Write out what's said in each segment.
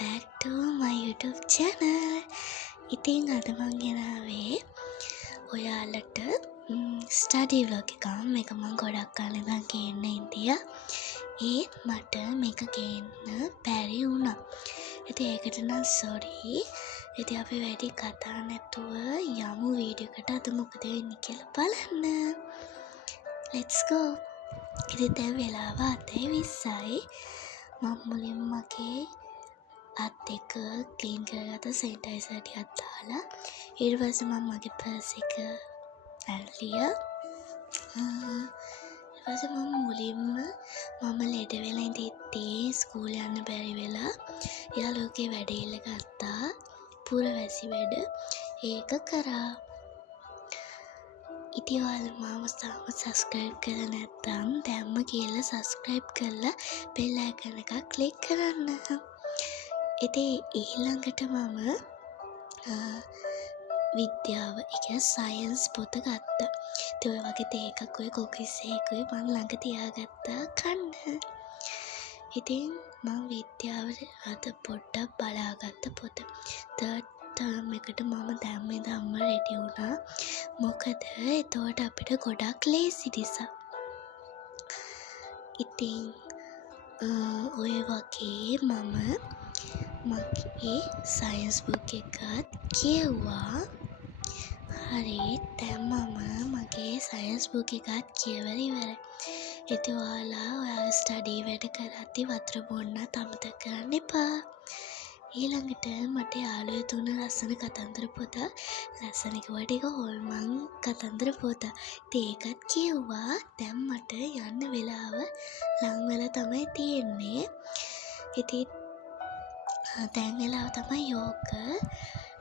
back to my YouTube channel. ඉතින් අද මං ගෙනාවේ ඔයාලට ස්ටඩි ව්ලොග් එකක්. මේක මං ගොඩක් කාලෙ ඉඳන් ගේන්න ඉඳියා. ඒත් මට මේක ගේන්න බැරි වුණා. ඉතින් ඒකට නම් sorry. ඉතින් අපි වැඩි කතා නැතුව යමු වීඩියෝ එකට. අද මොකද වෙන්නේ කියලා බලන්න. Let's go. ඉතින් දැන් වෙලාව 8:20යි. මම මුලින්ම මගේ අත් දෙක ක්ලීන් කරගත්ත සැනිටයිසර් ටිකක් දාලා ඊට පස්සේ මම මගේ පර්ස් එක ඇල්ලියා. ඊට පස්සේ මම මුලින්ම ලෙඩ වෙලා ඉඳිද්දී ස්කූල් යන්න බැරි වෙලා යාළුවගේ වැඩ ඉල්ලගත්තා. පුරවැසි වැඩ. ඒක කරා. ඉතින් ඔයාලා මාව සබ්ස්ක්‍රයිබ් කරලා නැත්නම් දැම්ම කියලා සබ්ස්ක්‍රයිබ් කරලා බෙල් අයිකන් එක ක්ලික් කරන්න. ඉතින් ඊළඟට මම විද්‍යාව, ඒ කියන්නේ සයන්ස් පොත ගත්තා. ඉතින් ඔය වගේ දෙකක් ඔය කුකිස් එකකුයි මම ළඟ තියාගත්තා කන්න. ඉතින් මම විද්‍යාව අද පොඩ්ඩක් බලාගත්ත පොත. තර්ඩ් ටර්ම් එකට මම දැම්ම ඉඳන්ම රෙඩි වුණා. මොකද එතකොට අපිට ගොඩක් ලේසි නිසා. ඉතින් ඔය වගේ මම මගේ සයන්ස් බුක් එකත් කියවුවා. හරි, දැන් මම මගේ සයන්ස් බුක් එකත් කියවලා ඉවරයි. ඉතින් ඔයාලා ස්ටඩි වැඩ කරද්දි වතුර බොන්නත් අමතක කරන්න එපා. ඊළඟට මට යාළුවෝ දුන්න ලස්සන කතන්දර පොත. ලස්සන කිව්වට ඒක හොල්මන් කතන්දර පොත. ඉතින් ඒකත් කියවුවා. දැන් මට යන්න වෙලාව ලං වෙලා තමයි තියෙන්නේ. ඉතින් දැන් වෙලාව තමයි යෝග.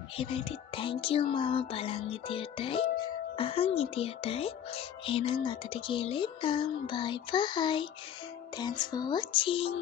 එහෙනම් ඉතින් thank you මාව බලන් ඉදියටයි අහන් ඉදියටයි. එහෙනම් අතට කියලා එන්නම්. bye bye. Thanks for watching.